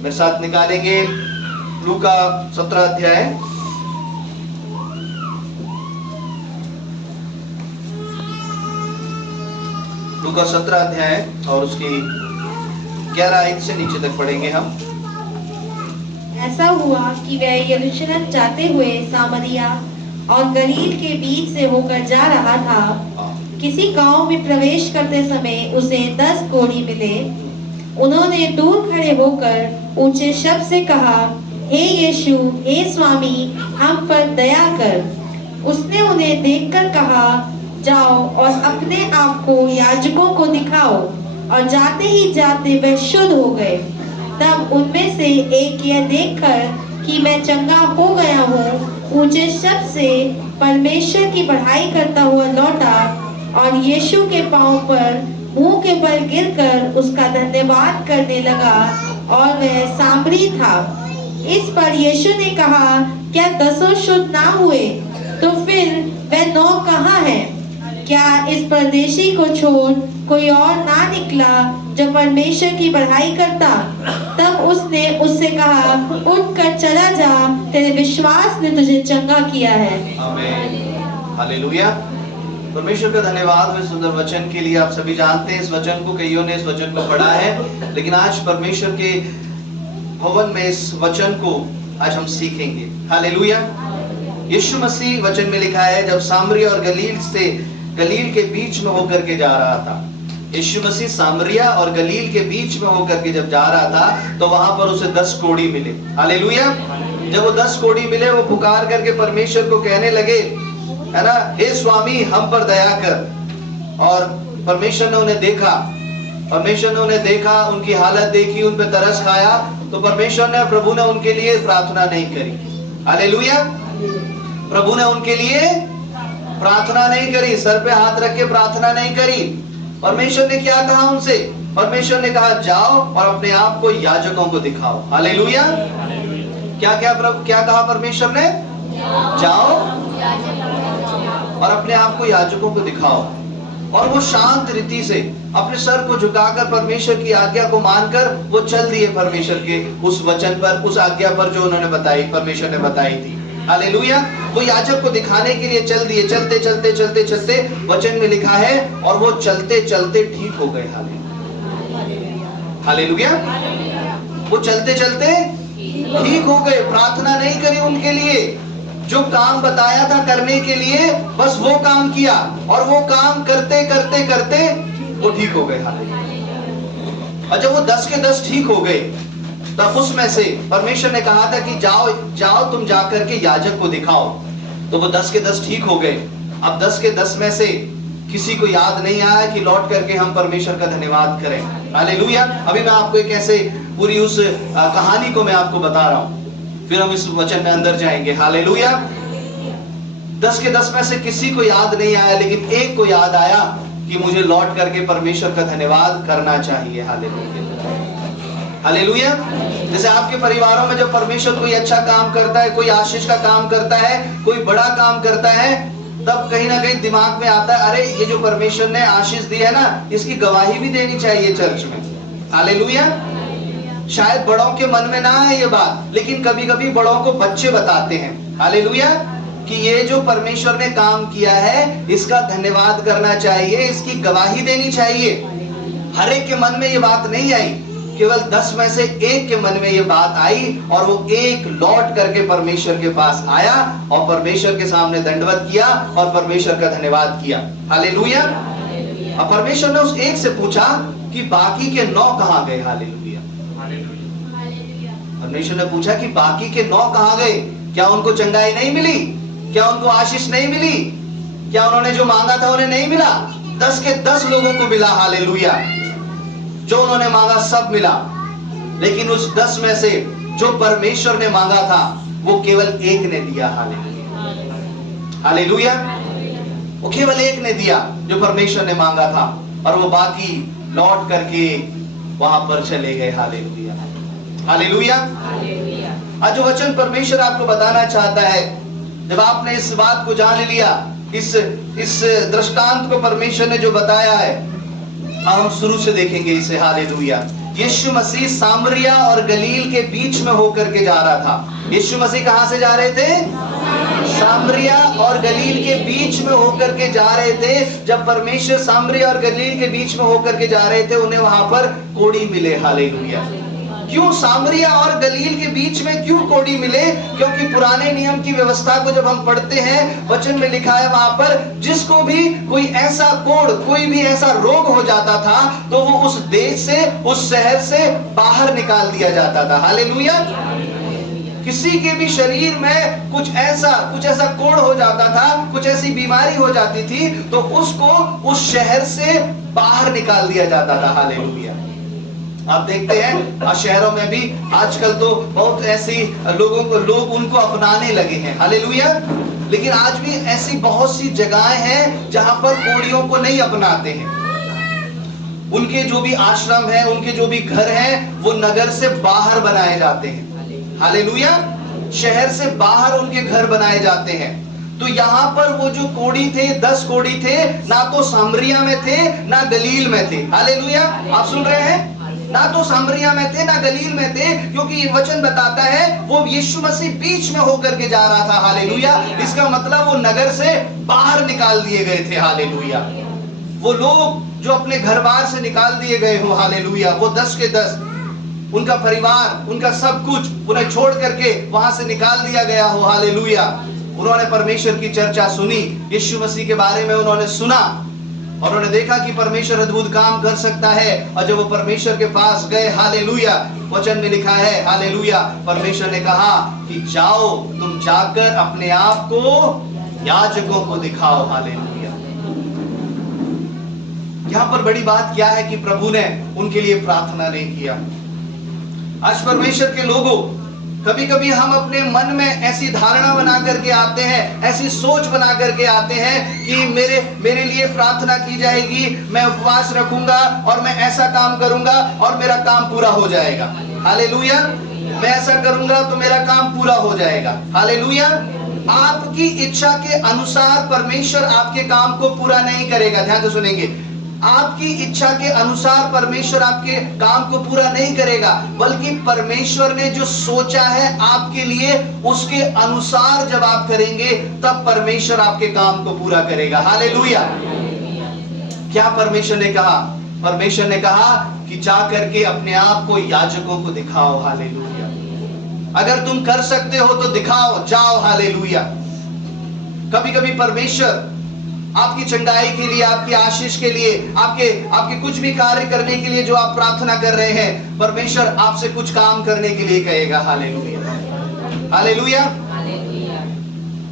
मेरे साथ निकालेंगे लूका 17 अध्याय। लूका 17 अध्याय और उसकी 11 आयत से नीचे तक पढ़ेंगे हम। ऐसा हुआ कि वह यरूशलेम जाते हुए सामरिया और गलील के बीच से होकर जा रहा था। किसी गांव में प्रवेश करते समय उसे 10 कोढ़ी मिले। उन्होंने दूर खड़े होकर ऊंचे शब्द से कहा, हे यीशु, हे स्वामी, हम पर दया कर। उसने उन्हें देखकर कहा, जाओ और अपने आप को याजकों को दिखाओ। और जाते ही जाते वे शुद्ध हो गए। तब उनमें से एक यह देखकर कि मैं चंगा हो गया हूँ, ऊंचे शब्द से परमेश्वर की बढ़ाई करता हुआ लौटा और यीशु के पांव पर मुंह के बल गिरकर उसका धन्यवाद करने लगा, और वह सामरी था। इस पर यीशु ने कहा, क्या 10 शुद्ध ना हुए? तो फिर वह 9 कहाँ है? क्या इस परदेशी को छोड़ कोई और ना निकला जो परमेश्वर की बढ़ाई करता? तब उसने उससे कहा, उठकर चला जा, तेरे विश्वास ने तुझे चंगा किया है। आमीन, हालेलुया। परमेश्वर का धन्यवाद इस सुंदर वचन के लिए। आप सभी जानते हैं इस वचन को, कईयों ने इस वचन को पढ़ा है, लेकिन आज परमेश्वर के भवन में इस वचन को आज हम सीखेंगे। हालेलुया। यीशु मसीह वचन में लिखा है, जब सामरिया और गलील के बीच में होकर के जा रहा था। यीशु मसीह सामरिया और गलील के बीच में होकर के जब जा रहा था तो वहां पर उसे 10 कोढ़ी मिले। हालेलुया। जब वो 10 कोढ़ी मिले, वो पुकार करके परमेश्वर को कहने लगे, है ना, हे स्वामी, हम पर दया कर। और परमेश्वर ने उन्हें देखा, उनकी हालत देखी, उन पर तरस खाया। तो परमेश्वर ने, प्रभु ने उनके लिए प्रार्थना नहीं करी। हालेलुया। प्रभु ने उनके लिए प्रार्थना नहीं करी, सर पे हाथ रख के प्रार्थना नहीं करी। परमेश्वर ने क्या कहा उनसे? परमेश्वर ने कहा, जाओ और अपने आप को याजकों को दिखाओ। हालेलुया। क्या कहा परमेश्वर ने? जाओ और अपने आप को याजकों को दिखाओ। और वो शांत रीति से अपने सर को झुकाकर परमेश्वर की आज्ञा को मानकर वो चल दिए परमेश्वर के उस वचन पर, उस आज्ञा पर जो उन्होंने बताई, परमेश्वर ने बताई थी। हालेलुया। वो याजक को दिखाने के लिए चल दिए। चलते चलते चलते चलते वचन में लिखा है, और वो चलते चलते ठीक हो गए। हालेलुया। वो चलते चलते ठीक हो गए। प्रार्थना नहीं करी उनके लिए, जो काम बताया था करने के लिए बस वो काम किया, और वो काम करते करते करते वो ठीक हो गए। हालेलुया। और जब वो 10 के 10 ठीक हो गए, तब उसमें से परमेश्वर ने कहा था कि जाओ तुम जाकर के याजक को दिखाओ। तो वो 10 के 10 ठीक हो गए। अब 10 के 10 में से किसी को याद नहीं आया कि लौट करके हम परमेश्वर का धन्यवाद करें। हालेलुया। अभी मैं आपको एक ऐसे पूरी उस कहानी को मैं आपको बता रहा हूं, फिर हम इस वचन में अंदर जाएंगे। हालेलुया। 10 के 10 में से किसी को याद नहीं आया, लेकिन एक को याद आया कि मुझे लौट करके परमेश्वर का धन्यवाद करना चाहिए। हालेलुया। हालेलुया। जैसे आपके परिवारों में जब परमेश्वर कोई अच्छा काम करता है, कोई आशीष का काम करता है, कोई बड़ा काम करता है, तब कहीं ना कहीं दिमाग में आता है, अरे ये जो परमेश्वर ने आशीष दी है ना, इसकी गवाही भी देनी चाहिए चर्च में। हालेलुया। शायद बड़ों के मन में ना है ये बात, लेकिन कभी कभी बड़ों को बच्चे बताते हैं। हालेलुया। कि ये जो परमेश्वर ने काम किया है, इसका धन्यवाद करना चाहिए, इसकी गवाही देनी चाहिए। हर एक के मन में ये बात नहीं आई, केवल 10 में से एक के मन में ये बात आई, और वो एक लौट करके परमेश्वर के पास आया और परमेश्वर के सामने दंडवत किया और परमेश्वर का धन्यवाद किया। हालेलुया। अब परमेश्वर ने उस एक से पूछा कि बाकी के 9 कहां गए? हालेलुया। परमेश्वर ने पूछा कि बाकी के 9 कहां गए? क्या उनको चंगाई नहीं मिली? क्या उनको आशीष नहीं मिली? क्या उन्होंने जो मांगा था उन्हें नहीं मिला? 10 के 10 लोगों को मिला। हालेलुया। जो उन्होंने मांगा सब मिला, लेकिन उस 10 में से जो परमेश्वर ने मांगा था वो केवल एक ने दिया। हालेलुया। हालेलुया। वो केवल एक ने दिया जो परमेश्वर ने मांगा था, और वो बाकी लौट करके वहां पर चले गए। हालेलुया। हालेलुया। आज जो वचन परमेश्वर आपको बताना चाहता है, जब आपने इस बात को जान लिया, इस दृष्टांत को परमेश्वर ने जो बताया है, हम शुरू से देखेंगे इसे। हालेलुया। यीशु मसीह सामरिया और गलील के बीच में होकर के जा रहा था। यीशु मसीह कहां से जा रहे थे? सामरिया और गलील के बीच में होकर के जा रहे थे। जब परमेश्वर सामरिया और गलील के बीच में होकर के जा रहे थे, उन्हें वहां पर कोढ़ी मिले। हालेलुया। क्यों सामरिया और गलील के बीच में क्यों कोढ़ी मिले? क्योंकि पुराने नियम की व्यवस्था को जब हम पढ़ते हैं, वचन में लिखा है वहां पर, जिसको भी कोई ऐसा कोढ़, कोई भी ऐसा रोग हो जाता था, तो वो उस देश से, उस शहर से बाहर निकाल दिया जाता था। हालेलुया। किसी के भी शरीर में कुछ ऐसा कोढ़ हो जाता था, कुछ ऐसी बीमारी हो जाती थी, तो उसको उस शहर से बाहर निकाल दिया जाता था। हालेलुया। आप देखते हैं शहरों में भी आजकल तो बहुत ऐसी लोग उनको अपनाने लगे हैं। हालेलुया। लेकिन आज भी ऐसी बहुत सी जगहें हैं जहां पर कोढ़ियों को नहीं अपनाते हैं। उनके जो भी आश्रम है, उनके जो भी घर हैं, वो नगर से बाहर बनाए जाते हैं। हालेलुया। शहर से बाहर उनके घर बनाए जाते हैं। तो यहाँ पर वो जो कोढ़ी थे, 10 कोढ़ी थे, ना तो सामरिया में थे ना गलील में थे। हालेलुया। आप सुन रहे हैं? ना तो सामरिया में थे ना गलील में थे, क्योंकि ये वचन बताता है वो यीशु मसीह बीच में होकर के जा रहा था। हालेलुया। इसका मतलब वो नगर से बाहर निकाल दिए गए थे। हालेलुया। वो लोग जो अपने घर बार से निकाल दिए गए हो, हालेलुया, वो 10 के 10, उनका परिवार, उनका सब कुछ उन्हें छोड़ करके वहां से निकाल दिया गया हो। हालेलुया। उन्होंने परमेश्वर की चर्चा सुनी, यीशु मसीह के बारे में उन्होंने सुना, और उन्होंने देखा कि परमेश्वर अद्भुत काम कर सकता है। और जब वो परमेश्वर के पास गए, हालेलुया, वचन में लिखा है, हालेलुया, परमेश्वर ने कहा कि जाओ, तुम जाकर अपने आप को याजकों को दिखाओ। हालेलुया। यहां पर बड़ी बात क्या है कि प्रभु ने उनके लिए प्रार्थना नहीं किया। आज परमेश्वर के लोगों, कभी कभी हम अपने मन में ऐसी धारणा बना करके आते हैं, ऐसी सोच बना करके आते हैं कि मेरे लिए प्रार्थना की जाएगी, मैं उपवास रखूंगा और मैं ऐसा काम करूंगा और मेरा काम पूरा हो जाएगा। हालेलुया। मैं ऐसा करूंगा तो मेरा काम पूरा हो जाएगा। हालेलुया। आपकी इच्छा के अनुसार परमेश्वर आपके काम को पूरा नहीं करेगा। ध्यान से सुनेंगे। आपकी इच्छा के अनुसार परमेश्वर आपके काम को पूरा नहीं करेगा, बल्कि परमेश्वर ने जो सोचा है आपके लिए, उसके अनुसार जब आप करेंगे, तब परमेश्वर आपके काम को पूरा करेगा। हालेलुया। क्या परमेश्वर ने कहा? परमेश्वर ने कहा कि जा करके अपने आप को याजकों को दिखाओ। हालेलुया। अगर तुम कर सकते हो तो दिखाओ, जाओ। हालेलुया। कभी कभी परमेश्वर आपकी चंगाई के लिए, आपकी आशीष के लिए, आपके कुछ भी कार्य करने के लिए जो आप प्रार्थना कर रहे हैं, परमेश्वर आपसे कुछ काम करने के लिए कहेगा। हालेलुया। हालेलुया।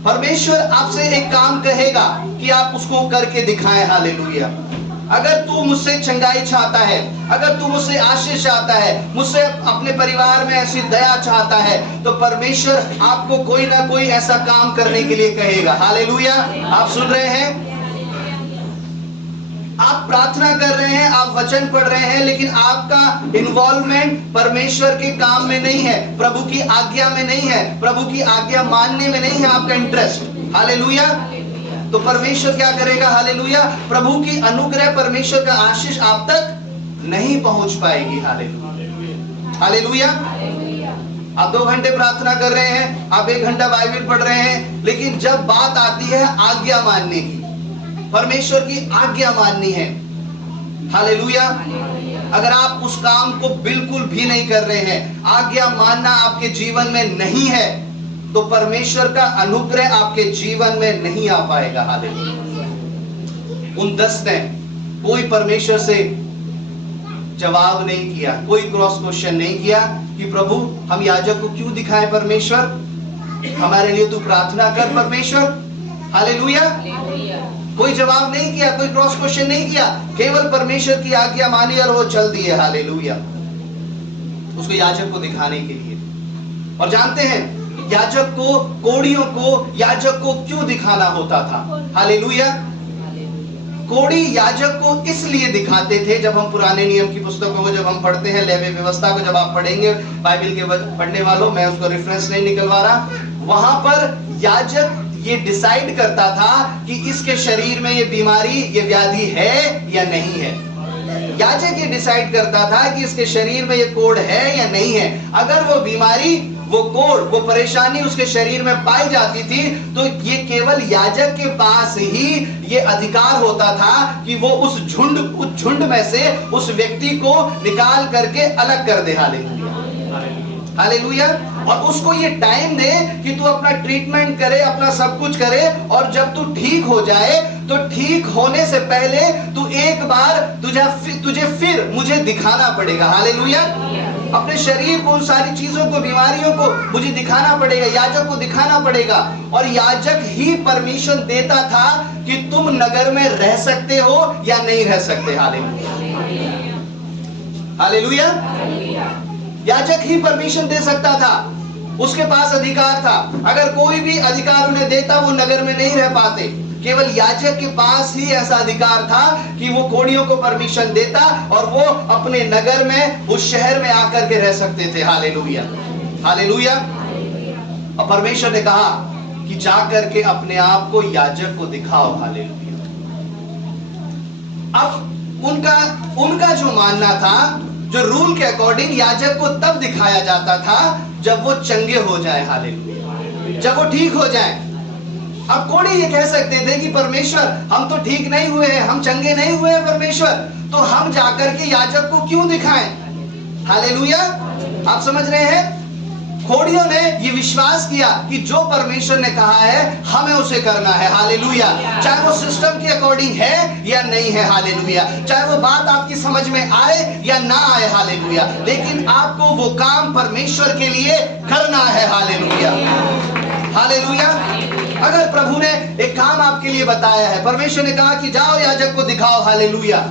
परमेश्वर आपसे एक काम कहेगा कि आप उसको करके दिखाएं। हालेलुया। अगर तू मुझसे चंगाई चाहता है, अगर तू मुझसे आशीष चाहता है, मुझसे अपने परिवार में ऐसी दया चाहता है, तो परमेश्वर आपको कोई ना कोई ऐसा काम करने के लिए कहेगा। हालेलुया। आप सुन रहे हैं? आप प्रार्थना कर रहे हैं, आप वचन पढ़ रहे हैं, लेकिन आपका इन्वॉल्वमेंट परमेश्वर के काम में नहीं है, प्रभु की आज्ञा में नहीं है, प्रभु की आज्ञा मानने में नहीं है आपका इंटरेस्ट। हालेलुया। तो परमेश्वर क्या करेगा? हालेलुया। प्रभु की अनुग्रह, परमेश्वर का आशीष आप तक नहीं पहुंच पाएगी। हालेलुया। हालेलुया। आप 2 घंटे प्रार्थना कर रहे हैं, आप 1 घंटा बाइबल पढ़ रहे हैं, लेकिन जब बात आती है आज्ञा मानने की, परमेश्वर की आज्ञा माननी है, हालेलुया, अगर आप उस काम को बिल्कुल भी नहीं कर रहे हैं, आज्ञा मानना आपके जीवन में नहीं है, तो परमेश्वर का अनुग्रह आपके जीवन में नहीं आ पाएगा। हालेलुया। उन 10 ने कोई परमेश्वर से जवाब नहीं किया, कोई क्रॉस क्वेश्चन नहीं किया कि प्रभु हम याजक को क्यों दिखाएं? परमेश्वर हमारे लिए तू प्रार्थना कर। परमेश्वर, हालेलुया। कोई जवाब नहीं किया, कोई क्रॉस क्वेश्चन नहीं किया, केवल परमेश्वर की आज्ञा मानी और वो चल दिए। हालेलुया। उसको याजक को दिखाने के लिए। और जानते हैं याजक को, कोढ़ियों को, याजक को क्यों दिखाना होता था? हालेलुया। कोढ़ी याजक को इसलिए दिखाते थे, जब हम पुराने नियम की पुस्तकों को जब हम पढ़ते हैं, लेवी व्यवस्था को जब आप पढ़ेंगे, बाइबल के पढ़ने वालों, मैं उसको रेफरेंस नहीं निकलवा रहा, वहां पर याजक ये डिसाइड करता था कि इसके शरीर में ये बीमारी, ये व्याधि है या नहीं है। याजक ये डिसाइड करता था कि इसके शरीर में ये कोढ़ है या नहीं है। अगर वो बीमारी, वो कोढ़, वो परेशानी उसके शरीर में पाई जाती थी तो ये केवल याजक के पास ही ये अधिकार होता था कि वो उस झुंड में से उस व्यक्ति को निकाल करके अलग कर दे। Hallelujah, hallelujah. और उसको ये टाइम दे कि तू अपना ट्रीटमेंट करे, अपना सब कुछ करे, और जब तू ठीक हो जाए तो ठीक होने से पहले तू एक बार तुझे फिर मुझे दिखाना पड़ेगा। हालेलुया। अपने शरीर को, उन सारी चीजों को, बीमारियों को मुझे दिखाना पड़ेगा, याजक को दिखाना पड़ेगा। और याजक ही परमिशन देता था कि तुम नगर में रह सकते हो या नहीं रह सकते। Hallelujah, hallelujah. याजक ही परमिशन दे सकता था, उसके पास अधिकार था। अगर कोई भी अधिकार उन्हें देता वो नगर में नहीं रह पाते। केवल याजक के पास ही ऐसा अधिकार था कि वो कोढ़ियों को परमिशन देता और वो अपने नगर में, उस शहर में आकर के रह सकते थे। Hallelujah, hallelujah. और परमेश्वर ने कहा कि जाकर के अपने आप को याजक को दिखाओ। हालेलुया। अब उनका जो मानना था, जो रूल के अकॉर्डिंग याजक को तब दिखाया जाता था जब वो चंगे हो जाए। हालेलुया, जब वो ठीक हो जाए। अब कोढ़ी ये कह सकते थे कि परमेश्वर, हम तो ठीक नहीं हुए हैं, हम चंगे नहीं हुए हैं परमेश्वर, तो हम जाकर के याजक को क्यों दिखाएं। हालेलुया। आप समझ रहे हैं? खोड़ियों ने ये विश्वास किया कि जो परमेश्वर ने कहा है हमें उसे करना है। हालेलुया। चाहे वो सिस्टम के अकॉर्डिंग है या नहीं है। हालेलुया। चाहे वो बात आपकी समझ में आए या ना आए। हालेलुया। लेकिन आपको वो काम परमेश्वर के लिए करना है। Hallelujah, hallelujah. अगर प्रभु ने एक काम आपके लिए बताया है, परमेश्वर ने कहा कि जाओ याजक को दिखाओ। हालेलुया।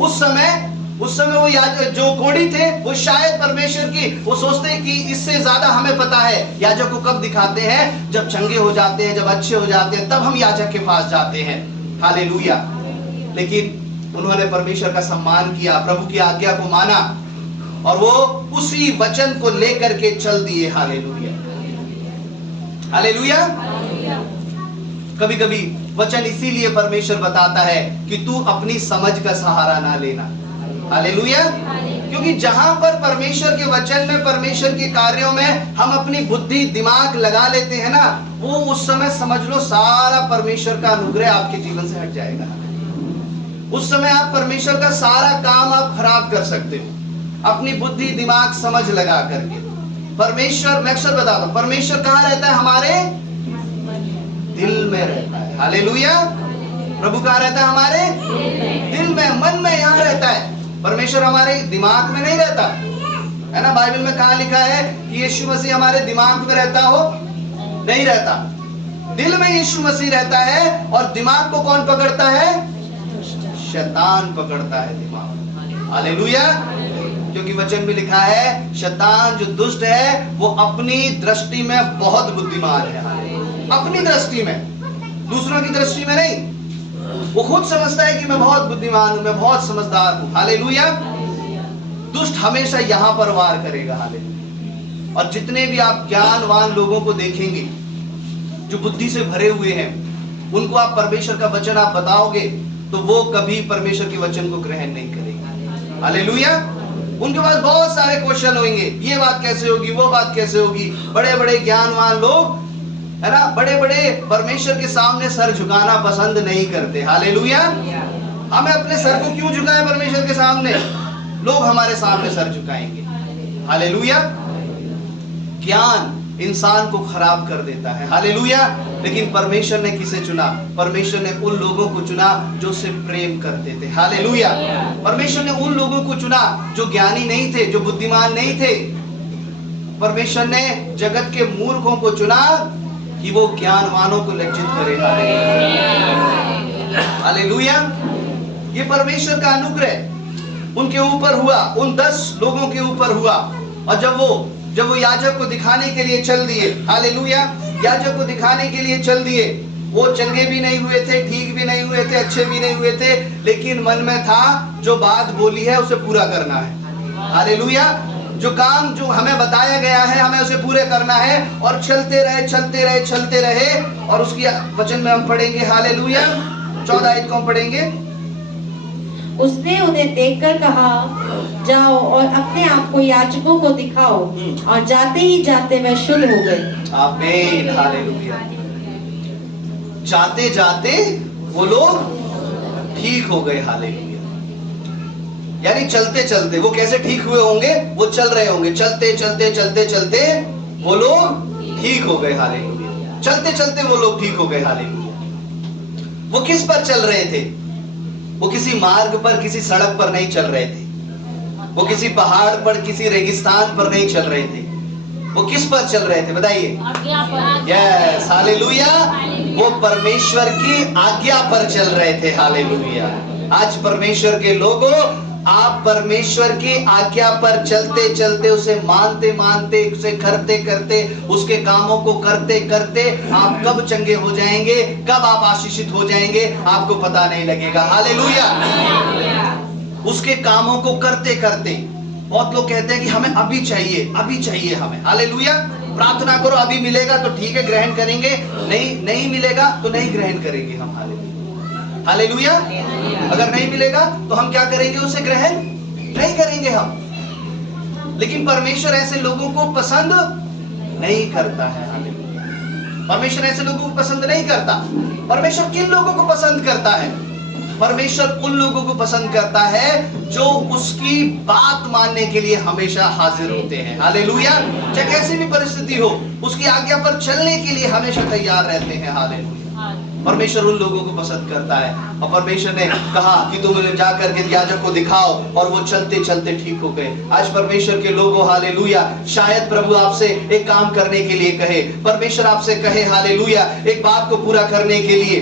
उस समय वो याजक जो कोढ़ी थे, वो शायद परमेश्वर की, वो सोचते हैं कि इससे ज्यादा हमें पता है। याजक को कब दिखाते हैं? जब चंगे हो जाते हैं, जब अच्छे हो जाते हैं, तब हम याजक के पास जाते हैं। हालेलुया। लेकिन उन्होंने परमेश्वर का सम्मान किया, प्रभु की आज्ञा को माना और वो उसी वचन को लेकर के चल दिए। Hallelujah, hallelujah. कभी कभी वचन इसीलिए परमेश्वर बताता है कि तू अपनी समझ का सहारा ना लेना। हालेलुया। क्योंकि जहां पर परमेश्वर के वचन में, परमेश्वर के कार्यों में हम अपनी बुद्धि, दिमाग लगा लेते हैं ना, वो उस समय समझ लो सारा परमेश्वर का अनुग्रह आपके जीवन से हट जाएगा। उस समय आप परमेश्वर का सारा काम आप खराब कर सकते हो अपनी बुद्धि, दिमाग, समझ लगा करके। परमेश्वर, मैं अक्सर बताता हूं, परमेश्वर कहां रहता है? हमारे दिल में रहता है। हालेलुया। प्रभु कहां रहता है? हमारे दिल में, मन में, यहां रहता है। परमेश्वर हमारे दिमाग में नहीं रहता है ना। बाइबल में कहां लिखा है कि यीशु मसीह हमारे दिमाग में रहता हो? नहीं रहता। दिल में यीशु मसीह रहता है और दिमाग को कौन पकड़ता है? शैतान पकड़ता है दिमाग। हालेलुया। क्योंकि वचन में लिखा है शैतान जो दुष्ट है वो अपनी दृष्टि में बहुत बुद्धिमान है। अपनी दृष्टि में, दूसरों की दृष्टि में नहीं। वो खुद समझता है कि मैं बहुत बुद्धिमान हूं, मैं बहुत समझदार हूं। हालेलुया। दुष्ट हमेशा यहां पर वार करेगा। हालेलुया। और जितने भी आप ज्ञानवान लोगों को देखेंगे जो बुद्धि से भरे हुए हैं, उनको आप परमेश्वर का वचन आप बताओगे तो वो कभी परमेश्वर के वचन को ग्रहण नहीं करेंगे। हालेलुया। उनके पास बहुत सारे क्वेश्चन होंगे, ये बात कैसे होगी, वो बात कैसे होगी। बड़े बड़े ज्ञानवान लोग है ना, बड़े बड़े परमेश्वर के सामने सर झुकाना पसंद नहीं करते। हालेलुया। हमें अपने सर को क्यों झुकाएं परमेश्वर के सामने? लोग हमारे सामने सर झुकाएंगे। हालेलुया। ज्ञान इंसान को खराब कर देता है। हालेलुया। लेकिन परमेश्वर ने किसे चुना? परमेश्वर ने उन लोगों को चुना जो उससे प्रेम करते थे। हालेलुया। परमेश्वर ने उन लोगों को चुना जो ज्ञानी नहीं थे, जो बुद्धिमान नहीं थे। परमेश्वर ने जगत के मूर्खों को चुना कि वो ज्ञानवानों को लज्जित करे। हालेलुया। ये परमेश्वर का अनुग्रह उनके ऊपर हुआ, उन 10 लोगों के ऊपर हुआ। और जब वो याजक को दिखाने के लिए चल दिए, हालेलुया, याजक को दिखाने के लिए चल दिए, वो चंगे भी नहीं हुए थे, ठीक भी नहीं हुए थे, अच्छे भी नहीं हुए थे, लेकिन मन में था जो बात बोली है उसे पूरा करना है। हालेलुया। जो काम जो हमें बताया गया है हमें उसे पूरे करना है। और चलते रहे, चलते रहे, चलते रहे। और उसकी वचन में हम पढ़ेंगे, हालेलुया, 14 आयत को हम पढ़ेंगे। उसने उन्हें देखकर कहा, जाओ और अपने आप को याजकों को दिखाओ। और जाते ही जाते वे शुद्ध हो गए। आमीन, हालेलुया। जाते जाते वो लोग ठीक हो गए, हालेलुया। यानी चलते चलते वो कैसे ठीक हुए होंगे? वो चल रहे होंगे, चलते चलते चलते चलते वो लोग ठीक हो गए, हालेलुया। चलते चलते वो लोग ठीक हो गए, हालेलुया। वो किस पर चल रहे थे? वो किसी मार्ग पर, किसी सड़क पर नहीं चल रहे थे। वो किसी पहाड़ पर, किसी रेगिस्तान पर नहीं चल रहे थे। वो किस पर चल रहे थे बताइए? Yes, hallelujah. वो परमेश्वर की आज्ञा पर चल रहे थे, हालेलुया। आज परमेश्वर के लोगों, आप परमेश्वर की आज्ञा पर चलते चलते, उसे मानते मानते, उसे करते करते, उसके कामों को करते करते आप कब चंगे हो जाएंगे, कब आप आशीषित हो जाएंगे, आपको पता नहीं लगेगा, हालेलुया। उसके कामों को करते करते, बहुत लोग कहते हैं कि हमें अभी चाहिए हमें, हालेलुया। प्रार्थना करो, अभी मिलेगा तो ठीक है, ग्रहण करेंगे, नहीं मिलेगा तो नहीं ग्रहण करेंगे हम, हालेलुया। अगर नहीं मिलेगा तो हम क्या करेंगे? उसे ग्रहण नहीं करेंगे हम। लेकिन परमेश्वर ऐसे लोगों को पसंद नहीं करता है, हालेलुया। परमेश्वर ऐसे लोगों को पसंद नहीं करता। परमेश्वर किन लोगों को पसंद करता है? परमेश्वर उन लोगों को पसंद करता है जो उसकी बात मानने के लिए हमेशा हाजिर होते हैं, हालेलुया। चाहे कैसी भी परिस्थिति हो, उसकी आज्ञा पर चलने के लिए हमेशा तैयार रहते हैं, हालेलुया। परमेश्वर उन लोगों को पसंद करता है। और परमेश्वर ने कहा कि तुम उन्हें जाकर के याजक को दिखाओ, और वो चलते चलते ठीक हो गए। आज परमेश्वर के लोगों, हालेलुया, शायद प्रभु आपसे एक काम करने के लिए कहे, परमेश्वर आपसे कहे, हालेलुया, एक बात को पूरा करने के लिए,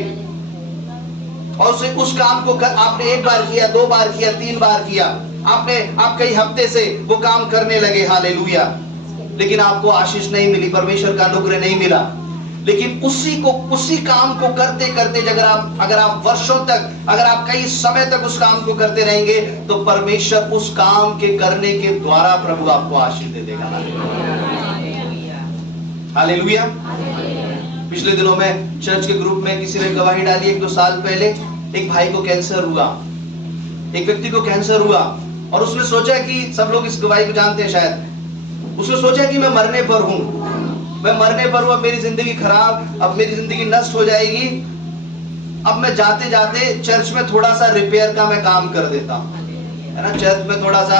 और उस काम को आपने एक बार किया, 2 बार किया, 3 बार किया, आप कई हफ्ते से वो काम करने लगे, हालेलुया, लेकिन आपको आशीष नहीं मिली, परमेश्वर का अनुग्रह नहीं मिला। लेकिन उसी काम को करते करते अगर आप वर्षों तक, अगर आप कई समय तक उस काम को करते रहेंगे, तो परमेश्वर उस काम के करने के द्वारा प्रभु आपको आशीष दे देगा, हालेलुया। पिछले दिनों में चर्च के ग्रुप में किसी ने गवाही डाली, 1-2 साल पहले एक भाई को कैंसर हुआ, एक व्यक्ति को कैंसर हुआ, और उसने सोचा कि, सब लोग इस गवाही को जानते हैं शायद, उसने सोचा कि मैं मरने पर हूं, अब मेरी जिंदगी खराब, अब मेरी जिंदगी नष्ट हो जाएगी, अब मैं जाते जाते चर्च में थोड़ा सा रिपेयर का मैं काम कर देता हूं, है ना। चर्च में थोड़ा सा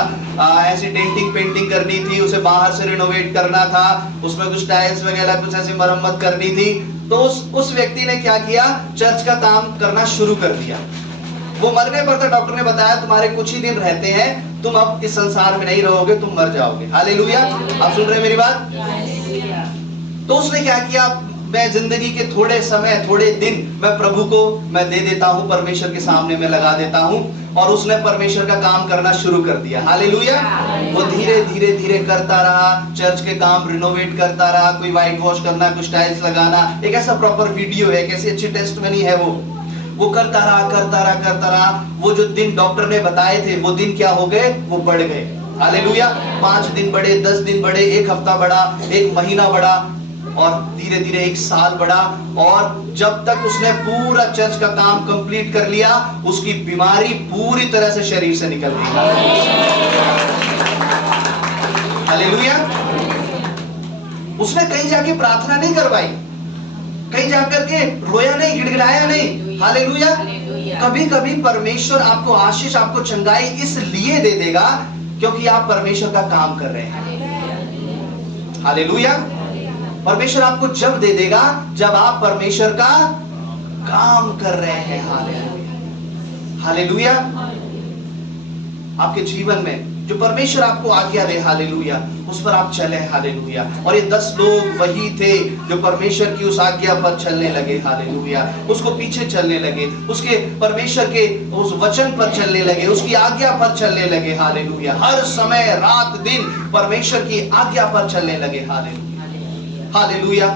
ऐसी डेंटिंग पेंटिंग करनी थी, उसे बाहर से रिनोवेट करना था, उसमें कुछ टाइल्स वगैरह कुछ ऐसी मरम्मत करनी थी। तो उस व्यक्ति ने क्या किया? चर्च का काम करना शुरू कर दिया। वो मरने पर था, डॉक्टर ने बताया तुम्हारे कुछ ही दिन रहते हैं, तुम अब इस संसार में नहीं रहोगे, तुम मर जाओगे, हालेलुया। आप सुन रहे हैं मेरी बात? तो उसने क्या किया? मैं जिंदगी के थोड़े समय, थोड़े दिन मैं प्रभु को मैं दे देता हूं, परमेश्वर के सामने मैं लगा देता हूं, और उसने परमेश्वर का काम करना शुरू कर दिया, हालेलुया। वो धीरे धीरे धीरे करता रहा, चर्च के काम रिनोवेट करता रहा, कोई व्हाइट वॉश करना, कुछ टाइल्स लगाना, एक ऐसा प्रॉपर वीडियो है, कैसी अच्छी टेस्टमनी है वो करता रहा। वो जो दिन डॉक्टर ने बताए थे, वो दिन क्या हो गए? वो बढ़ गए, हालेलुया। 5 दिन बढ़े, 10 दिन बढ़े, 1 हफ्ता बढ़ा, 1 महीना बढ़ा, और धीरे धीरे 1 साल बढ़ा, और जब तक उसने पूरा चर्च का काम कंप्लीट कर लिया, उसकी बीमारी पूरी तरह से शरीर से निकल गई, हालेलुया। उसने कहीं जाके प्रार्थना नहीं करवाई, कहीं जाकर के रोया नहीं, गिड़गिड़ाया नहीं, हालेलुया। कभी कभी परमेश्वर आपको आशीष, आपको चंगाई इसलिए दे देगा क्योंकि आप परमेश्वर का काम कर रहे हैं, हालेलुया। परमेश्वर आपको जब दे देगा जब आप परमेश्वर का काम कर रहे हैं, हालेलुया, हालेलुया। आपके जीवन में जो परमेश्वर आपको आज्ञा दे, हालेलुया, उस पर आप चले, हालेलुया। और ये 10 लोग वही थे जो परमेश्वर की उस आज्ञा पर चलने लगे, हालेलुया, उसको पीछे चलने लगे, उसके परमेश्वर के उस वचन पर चलने लगे, उसकी आज्ञा पर चलने लगे, हालेलुया। हर समय, रात दिन परमेश्वर की आज्ञा पर चलने लगे, हालेलुया, हालेलुया।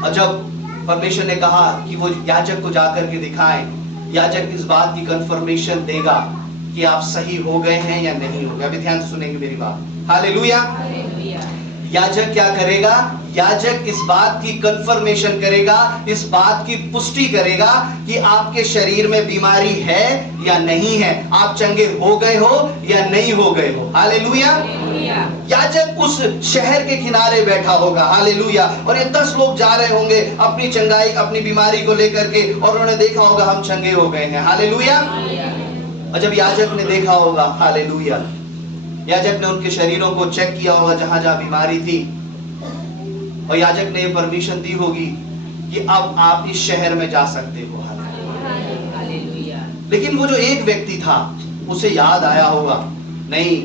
और जब परमेश्वर ने कहा कि वो याजक को जाकर के दिखाएं, याजक इस बात की कंफर्मेशन देगा कि आप सही हो गए हैं या नहीं हो गए। अभी ध्यान से सुनेंगे मेरी बात, हालेलुया। याजक क्या करेगा? याजक इस बात की कंफर्मेशन करेगा, इस बात की पुष्टि करेगा कि आपके शरीर में बीमारी है या नहीं है, आप चंगे हो गए हो या नहीं हो गए हो। हालेलुया। याजक उस शहर के किनारे बैठा होगा, हालेलुया, और ये 10 लोग जा रहे होंगे अपनी चंगाई, अपनी बीमारी को लेकर के, और उन्होंने देखा होगा हम चंगे हो गए हैं। हालेलुया। और जब याजक ने देखा होगा, हालेलुया, याजक ने उनके शरीरों को चेक किया होगा जहां जहां बीमारी थी, और याजक ने परमिशन दी होगी कि अब आप इस शहर में जा सकते हो। लेकिन वो जो एक व्यक्ति था उसे याद आया होगा, नहीं,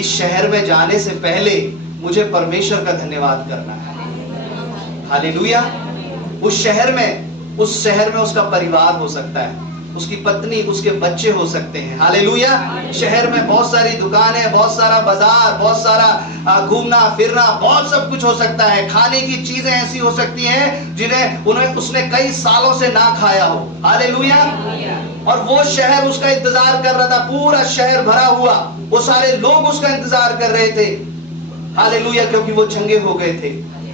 इस शहर में जाने से पहले मुझे परमेश्वर का धन्यवाद करना है। हालेलुया। उस शहर में उसका परिवार हो सकता है, उसकी पत्नी, उसके बच्चे हो सकते हैं। हालेलुया। शहर में बहुत सारी दुकानें, बहुत सारा बाजार, बहुत सारा घूमना फिरना, बहुत सब कुछ हो सकता है। खाने की चीजें ऐसी हो सकती हैं जिन्हें उसने कई सालों से ना खाया हो। हालेलुया। और वो शहर उसका इंतजार कर रहा था, पूरा शहर भरा हुआ, वो सारे लोग उसका इंतजार कर रहे थे। हालेलुया, क्योंकि वो चंगे हो गए थे।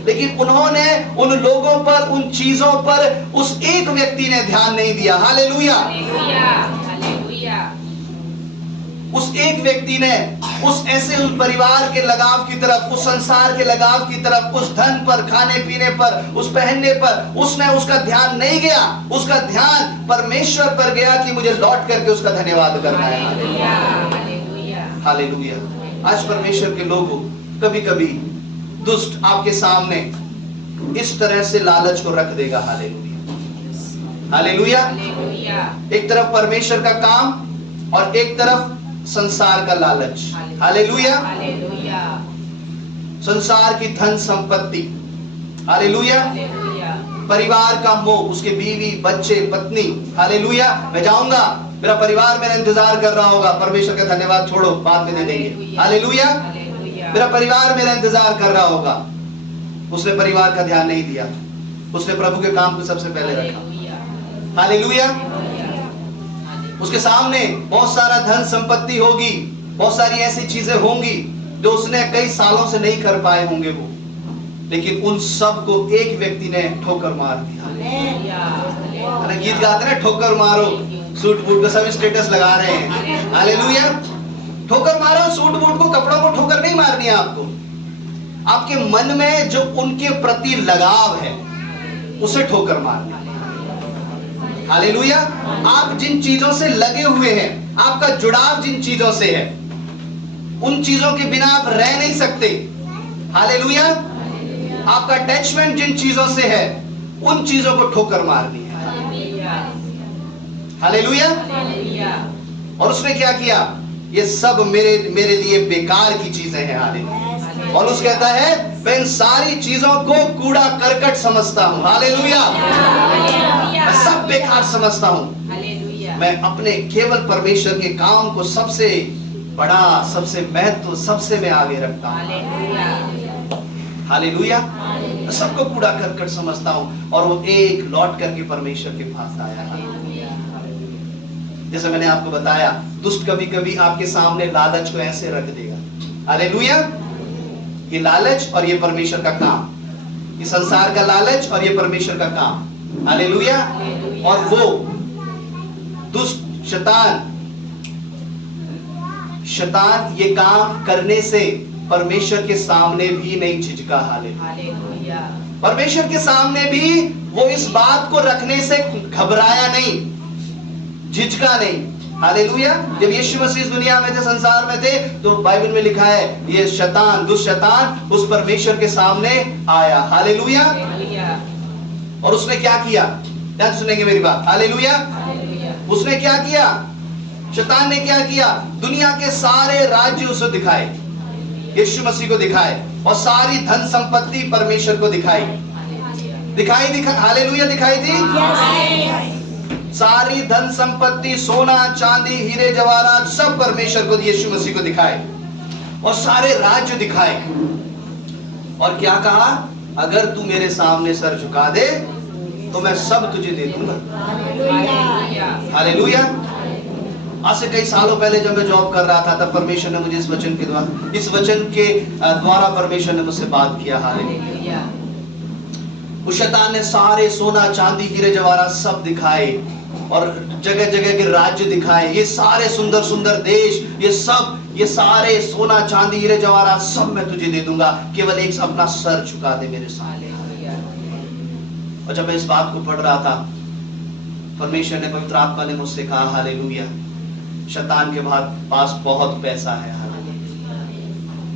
लेकिन उन्होंने उन लोगों पर, उन चीजों पर उस एक व्यक्ति ने ध्यान नहीं दिया। हालेलुया। उस एक व्यक्ति ने उस परिवार के लगाव की तरफ, उस संसार के लगाव की तरफ, उस धन पर, खाने पीने पर, उस पहनने पर, उसका ध्यान नहीं गया। उसका ध्यान परमेश्वर पर गया कि मुझे लौट करके उसका धन्यवाद करना है। हालेलुया। आज परमेश्वर के लोगों, कभी कभी दुष्ट आपके सामने इस तरह से लालच को रख देगा। हालेलुया। हालेलुया। एक तरफ परमेश्वर का काम और एक तरफ संसार का लालच। हालेलुया। संसार की धन संपत्ति, हालेलुया, परिवार का मोह, उसके बीवी, बच्चे, पत्नी। हालेलुया। मैं जाऊंगा, मेरा परिवार मेरा इंतजार कर रहा होगा, परमेश्वर का धन्यवाद छोड़ो, बाद में दे देंगे। हालेलुया। मेरा परिवार मेरा इंतजार कर रहा होगा। उसने परिवार का ध्यान नहीं दिया, उसने प्रभु के काम को सबसे पहले रखा। हालेलुया। उसके सामने बहुत सारा धन संपत्ति होगी, बहुत सारी ऐसी चीजें होंगी जो उसने कई सालों से नहीं कर पाए होंगे वो, लेकिन उन सब को एक व्यक्ति ने ठोकर मार दिया। गीत गाते ना, ठोकर मारो, सूट बूट का सब स्टेटस लगा रहे हैं। हालेलुया। ठोकर मारो, सूट बूट को, कपड़ों को ठोकर नहीं मारनी है आपको। आपके मन में जो उनके प्रति लगाव है उसे ठोकर मारना है। हालेलुया। आप जिन चीजों से लगे हुए हैं, आपका जुड़ाव जिन चीजों से है, उन चीजों के बिना आप रह नहीं सकते। हालेलुया। आपका अटैचमेंट जिन चीजों से है, उन चीजों को ठोकर मारनी है। हालेलुया। और उसने क्या किया? ये सब मेरे लिए बेकार की चीजें हैं। हालेलुया। और उस कहता है, मैं इन सारी चीजों को कूड़ा करकट समझता हूँ। हालेलुया। मैं सब बेकार समझता हूँ। मैं अपने केवल परमेश्वर के काम को सबसे बड़ा, सबसे महत्व, सबसे मैं आगे रखता हूँ। हालेलुया। मैं सबको कूड़ा करकट समझता हूँ। और वो एक लौट करके परमेश्वर के पास आया। जैसे मैंने आपको बताया, दुष्ट कभी कभी आपके सामने लालच को ऐसे रख देगा। हालेलुया। ये लालच और ये परमेश्वर का काम, ये संसार का लालच और ये परमेश्वर का काम। हालेलुया। और वो दुष्ट शैतान ये काम करने से परमेश्वर के सामने भी नहीं झिझका। हालेलुया। परमेश्वर के सामने भी वो इस बात को रखने से घबराया नहीं, झिझका नहीं। हालेलुया। जब यीशु मसीह इस दुनिया में थे, संसार में थे, तो बाइबल में लिखा है ये शैतान, दुष्ट शैतान उस परमेश्वर के सामने आया। हालेलुया। और उसने क्या किया? ध्यान सुनेंगे मेरी बात। हालेलुया। उसने क्या किया? शैतान ने क्या किया? दुनिया के सारे राज्य उसे दिखाए, यीशु मसीह को दिखाए, और सारी धन संपत्ति परमेश्वर को दिखाई। हालेलुया। दिखाई दी। सारी धन संपत्ति, सोना चांदी, हीरे जवाहरात, सब परमेश्वर को, यीशु मसीह को दिखाए, और सारे राज्य दिखाए। और क्या कहा? अगर तू मेरे सामने सर झुका दे तो मैं सब तुझे दे दूंगा। हालेलुया। आज से कई सालों पहले जब मैं जॉब कर रहा था, तब परमेश्वर ने मुझे इस वचन के द्वारा परमेश्वर ने मुझसे बात किया। हालेलुया। उस शैतान ने सारे सोना चांदी हीरे जवाहरात सब दिखाए और जगह जगह के राज्य दिखाए, ये सारे सुंदर सुंदर देश, ये सारे सोना चांदी हीरे जवाहरात सब मैं तुझे दे दूंगा, केवल एक अपना सर झुका दे मेरे सामने। और जब मैं इस बात को पढ़ रहा था, परमेश्वर ने, पवित्र आत्मा ने मुझसे कहा, हालेलुया, शैतान के पास बहुत पैसा है।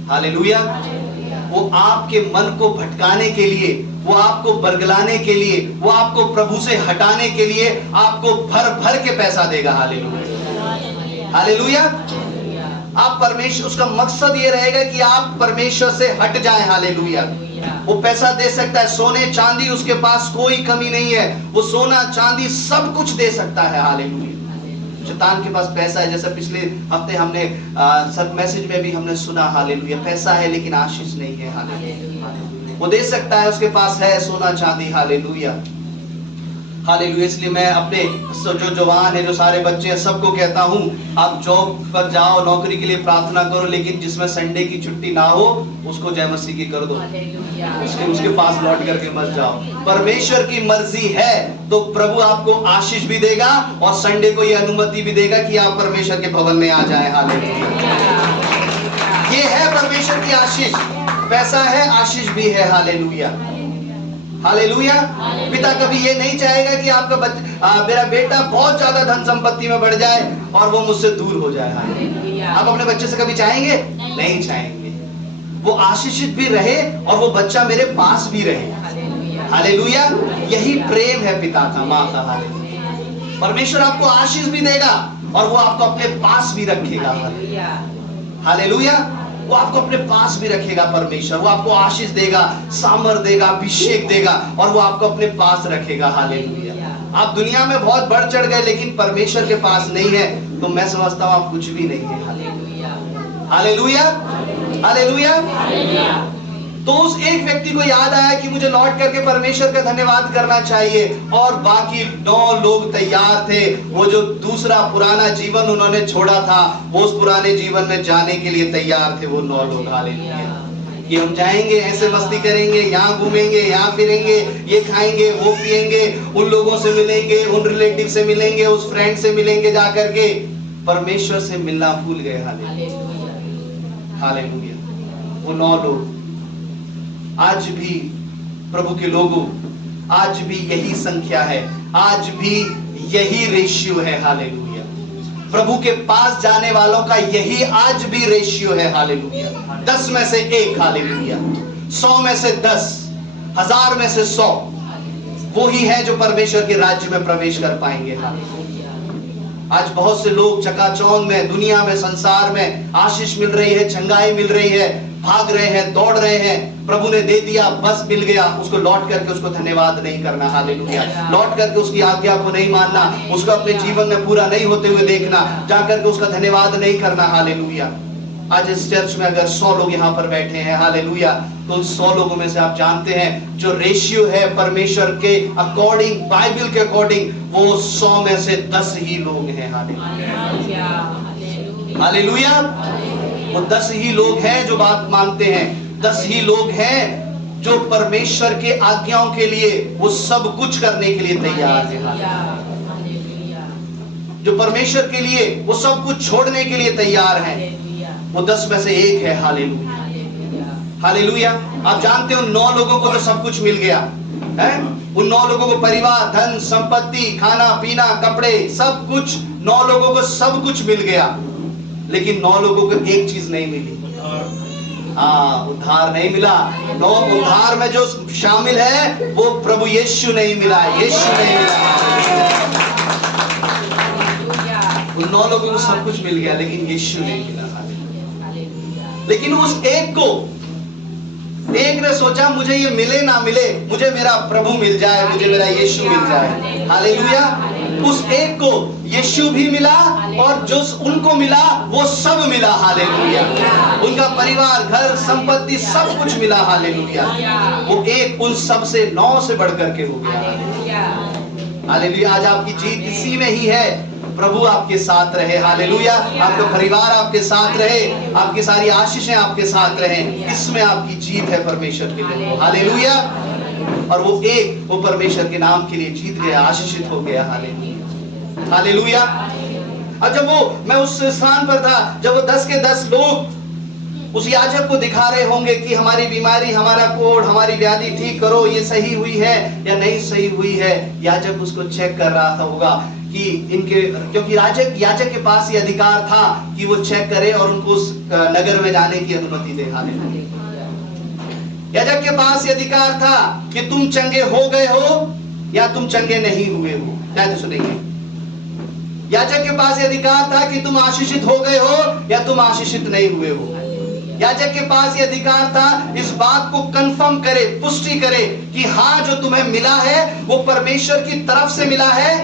हालेलुया। वो आपके मन को भटकाने के लिए, वो आपको बरगलाने के लिए, वो आपको प्रभु से हटाने के लिए आपको भर भर के पैसा देगा। हालेलुया। हालेलुया। आप परमेश्वर, उसका मकसद ये रहेगा कि आप परमेश्वर से हट जाएं। हालेलुया। वो पैसा दे सकता है, सोने चांदी उसके पास कोई कमी नहीं है, वो सोना चांदी सब कुछ दे सकता है। हालेलुया। शैतान के पास पैसा है, जैसा पिछले हफ्ते हमने सब मैसेज में भी हमने सुना। हालेलुया। पैसा है लेकिन आशीष नहीं है। हालेलुया। वो दे सकता है, उसके पास है सोना चांदी। हालेलुया। हालेलुया। इसलिए मैं अपने जो जवान है, जो सारे बच्चे हैं, सबको कहता हूं, आप जॉब पर जाओ, नौकरी के लिए प्रार्थना करो, लेकिन जिसमें संडे की छुट्टी ना हो उसको जय मसीह की कर दो। उसके पास लौट करके मत जाओ। परमेश्वर की मर्जी है तो प्रभु आपको आशीष भी देगा और संडे को ये अनुमति भी देगा कि आप परमेश्वर के भवन में आ जाए। हालेलुया। ये है परमेश्वर की आशीष। पैसा है, आशीष भी है। हालेलुया। हालेलुया। पिता कभी ये नहीं चाहेगा कि आपका मेरा बेटा बहुत ज्यादा धन संपत्ति में बढ़ जाए और वो मुझसे दूर हो जाए। हालेलुया। आप अपने बच्चे से कभी चाहेंगे? नहीं चाहेंगे। वो आशीषित भी रहे और वो बच्चा मेरे पास भी रहे। हालेलुया। यही प्रेम है पिता का, माँ का। हालेलुया। परमेश्वर आपको आशीष भी देगा और वो आपको अपने पास भी रखेगा। हालेलुया। वो आपको अपने पास भी रखेगा। परमेश्वर वो आपको आशीष देगा, सामर्थ देगा, अभिषेक देगा और वो आपको अपने पास रखेगा। हालेलुया। आप दुनिया में बहुत बढ़ चढ़ गए लेकिन परमेश्वर के पास नहीं है तो मैं समझता हूं आप कुछ भी नहीं है। हालेलुया। हालेलुया। तो उस एक व्यक्ति को याद आया कि मुझे लौट करके परमेश्वर का धन्यवाद करना चाहिए, और बाकी 9 लोग तैयार थे। वो जो दूसरा पुराना जीवन उन्होंने छोड़ा था, वो उस पुराने जीवन में जाने के लिए तैयार थे। वो 9 लोग। हालेलुया। कि हम जाएंगे, ऐसे मस्ती करेंगे, यहाँ घूमेंगे, यहाँ फिरेंगे, ये खाएंगे, वो पिएंगे, उन लोगों से मिलेंगे, उन रिलेटिव से मिलेंगे, उस फ्रेंड से मिलेंगे, जाकर के परमेश्वर से मिलना भूल गए। हालेलुया। वो 9 लोग। आज भी प्रभु के लोगों, आज भी यही संख्या है, आज भी यही रेशियो है। हालेलुया। प्रभु के पास जाने वालों का यही आज भी रेशियो है। हालेलुया। 10 में से 1। हालेलुया। 100 में से 10, 1000 में से 100 वो ही है जो परमेश्वर के राज्य में प्रवेश कर पाएंगे। आज बहुत से लोग चकाचौंध में, दुनिया में, संसार में आशीष मिल रही है, चंगाई मिल रही है, भाग रहे हैं, दौड़ रहे हैं। प्रभु ने दे दिया, बस मिल गया, उसको लौट करके उसको धन्यवाद नहीं करना। हालेलुया। लौट करके उसकी आज्ञा को नहीं मानना, उसको अपने जीवन में पूरा नहीं होते हुए देखना, जाकर के उसका धन्यवाद नहीं करना। हालेलुया। आज इस चर्च में अगर 100 लोग यहाँ पर बैठे हैं, हालेलुया, तो 100 लोगों में से आप जानते हैं जो रेशियो है परमेश्वर के अकॉर्डिंग, बाइबल के अकॉर्डिंग, वो 100 में से 10 ही लोग हैं। हालेलुया। हालेलुया। वो 10 ही लोग हैं जो बात मानते हैं, 10 ही लोग हैं जो परमेश्वर के आज्ञाओं के लिए वो सब कुछ करने के लिए तैयार है। जो परमेश्वर के लिए वो सब कुछ छोड़ने के लिए तैयार हैं, वो 10 में से 1 है। हालेलुया। हालेलुया। आप जानते हो 9 लोगों को तो सब कुछ मिल गया है। उन 9 लोगों को परिवार, धन, संपत्ति, खाना पीना, कपड़े, सब कुछ 9 लोगों को सब कुछ मिल गया, लेकिन 9 लोगों को एक चीज नहीं मिली। उद्धार नहीं मिला। 9 उद्धार में जो शामिल है वो प्रभु यीशु नहीं मिला, यीशु नहीं मिला। उन 9 लोगों को सब कुछ मिल गया लेकिन यीशु नहीं मिला। लेकिन उस एक ने सोचा मुझे ये मिले ना मिले, मुझे मेरा प्रभु मिल जाए, मुझे मेरा यीशु मिल जाए। हालेलुया। उस एक को यीशु भी मिला और जो उनको मिला वो सब मिला। हालेलुया। उनका परिवार, घर, संपत्ति सब कुछ मिला। हालेलुया। वो एक उन सब से 9 से बढ़ करके हो गया। हालेलुया। आज आपकी जीत इसी में ही है। प्रभु आपके साथ रहे, हालेलुया। आपका परिवार आपके साथ रहे, आपकी सारी आशीषें आपके साथ रहे, इसमें आपकी जीत है परमेश्वर के लिए, हालेलुया। और वो परमेश्वर के नाम के लिए जीत गया, आशीषित हो गया, हालेलुया, हालेलुया। और जब मैं उस स्थान पर था, जब वो 10 के 10 लोग उस याजक को दिखा रहे होंगे कि हमारी बीमारी, हमारा कोढ़, हमारी व्याधि ठीक करो, ये सही हुई है या नहीं सही हुई है, याजक उसको चेक कर रहा था होगा कि इनके, क्योंकि याजक के पास ये अधिकार था कि वो चेक करे और उनको उस नगर में जाने की अनुमति दे, हालेलुया। याजक के पास ये अधिकार था कि तुम चंगे हो गए हो या तुम चंगे नहीं हुए हो, क्या सुनेंगे। याजक के पास ये अधिकार था कि तुम आशीषित हो गए हो या तुम आशीषित नहीं हुए हो। याजक के पास ये अधिकार था इस बात को कंफर्म करे, पुष्टि करे कि हाँ, जो तुम्हें मिला है वो परमेश्वर की तरफ से मिला है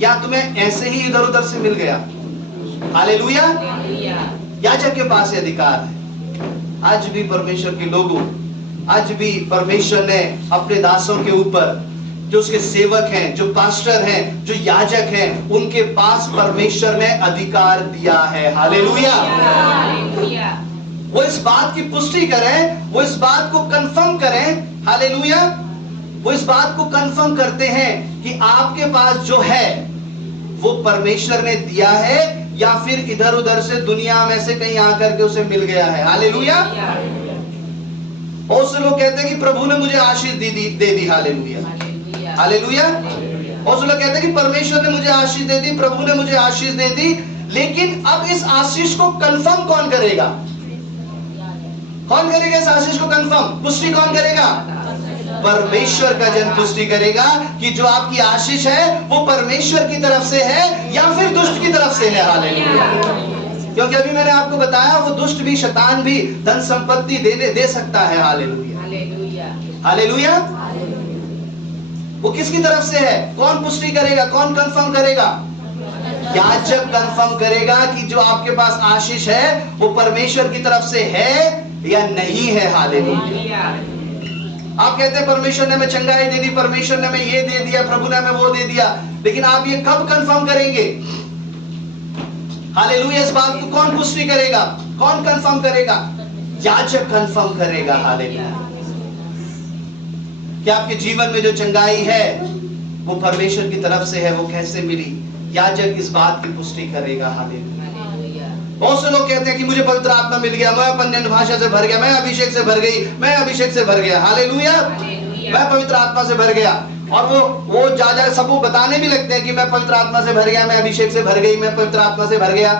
या तुम्हें ऐसे ही इधर उधर से मिल गया, हालेलुया। याजक के पास ये अधिकार है। आज भी परमेश्वर के लोगों, आज भी परमेश्वर ने अपने दासों के ऊपर, जो उसके सेवक हैं, जो पास्टर हैं, जो याजक हैं, उनके पास परमेश्वर ने अधिकार दिया है, हालेलुया। वो इस बात की पुष्टि करें, वो इस बात को कंफर्म करें, हालेलुया। वो इस बात को कंफर्म करते हैं कि आपके पास जो है वो परमेश्वर ने दिया है या फिर इधर उधर से दुनिया में से कहीं आकर के उसे मिल गया है, हालेलुया। बहुत से लोग कहते हैं कि प्रभु ने मुझे आशीष दे दी, हालेलुया, हालेलुया। बहुत से लोग कहते हैं कि परमेश्वर ने मुझे आशीष दे दी, प्रभु ने मुझे आशीष दे दी, लेकिन अब इस आशीष को कंफर्म कौन करेगा? कौन करेगा इस आशीष को कंफर्म? पुष्टि कौन करेगा? परमेश्वर का जन पुष्टि करेगा कि जो आपकी आशीष है वो परमेश्वर की तरफ से है या फिर दुष्ट की तरफ से है, हालेलुया। क्योंकि अभी मैंने आपको बताया वो दुष्ट भी, शैतान भी धन संपत्ति दे सकता है, हालेलुया, हालेलुया। वो किसकी तरफ से है? कौन पुष्टि करेगा? कौन कंफर्म करेगा? याजक कंफर्म करेगा कि जो आपके पास आशीष है वो परमेश्वर की तरफ से है या नहीं है, हालेलुया। आप कहते हैं परमेश्वर ने हमें चंगाई दे दी, परमेश्वर ने हमें ये दे दिया, प्रभु ने हमें वो दे दिया, लेकिन आप ये कब कंफर्म करेंगे? हालेलुया। इस बात को कौन पुष्टि करेगा? कौन कंफर्म करेगा? याजक कंफर्म करेगा, हालेलुया। कि आपके जीवन में जो चंगाई है वो परमेश्वर की तरफ से है, वो कैसे मिली? याजक इस बात की पुष्टि करेगा, हालेलुया। बहुत से लोग कहते हैं कि मुझे पवित्र आत्मा मिल गया, मैं अन्य भाषा से भर गया, मैं अभिषेक से भर गई, मैं अभिषेक से भर गया, हालेलुया, मैं पवित्र आत्मा से भर गया। और वो जा सबको बताने भी लगते हैं कि मैं पवित्र आत्मा से भर गया, मैं अभिषेक से भर गई, मैं पवित्र आत्मा से भर गया,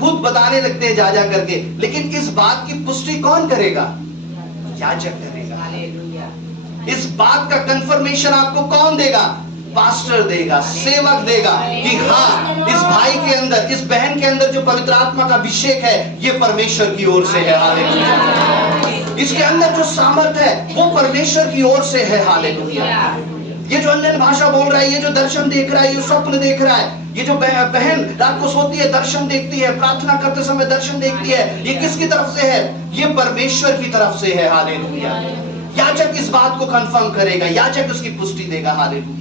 खुद बताने लगते हैं जा करके। लेकिन इस बात की पुष्टि कौन करेगा? याजक करेगा, हालेलुया। इस बात का कंफर्मेशन आपको कौन देगा? पास्टर देगा, सेवक देगा कि हाँ, इस भाई के अंदर, इस बहन के अंदर जो पवित्र आत्मा का अभिषेक है ये परमेश्वर की ओर से है, हालेलुया। इसके अंदर जो सामर्थ है वो परमेश्वर की ओर से है, हालेलुया। ये जो अन्य भाषा बोल रहा है, ये जो दर्शन देख रहा है, ये स्वप्न देख रहा है, ये जो बहन रात को सोती है दर्शन देखती है, प्रार्थना करते समय दर्शन देखती है, ये किसकी तरफ से है? ये परमेश्वर की तरफ से है, हालेलुया। याजक इस बात को कंफर्म करेगा, याजक उसकी पुष्टि देगा, हालेलुया।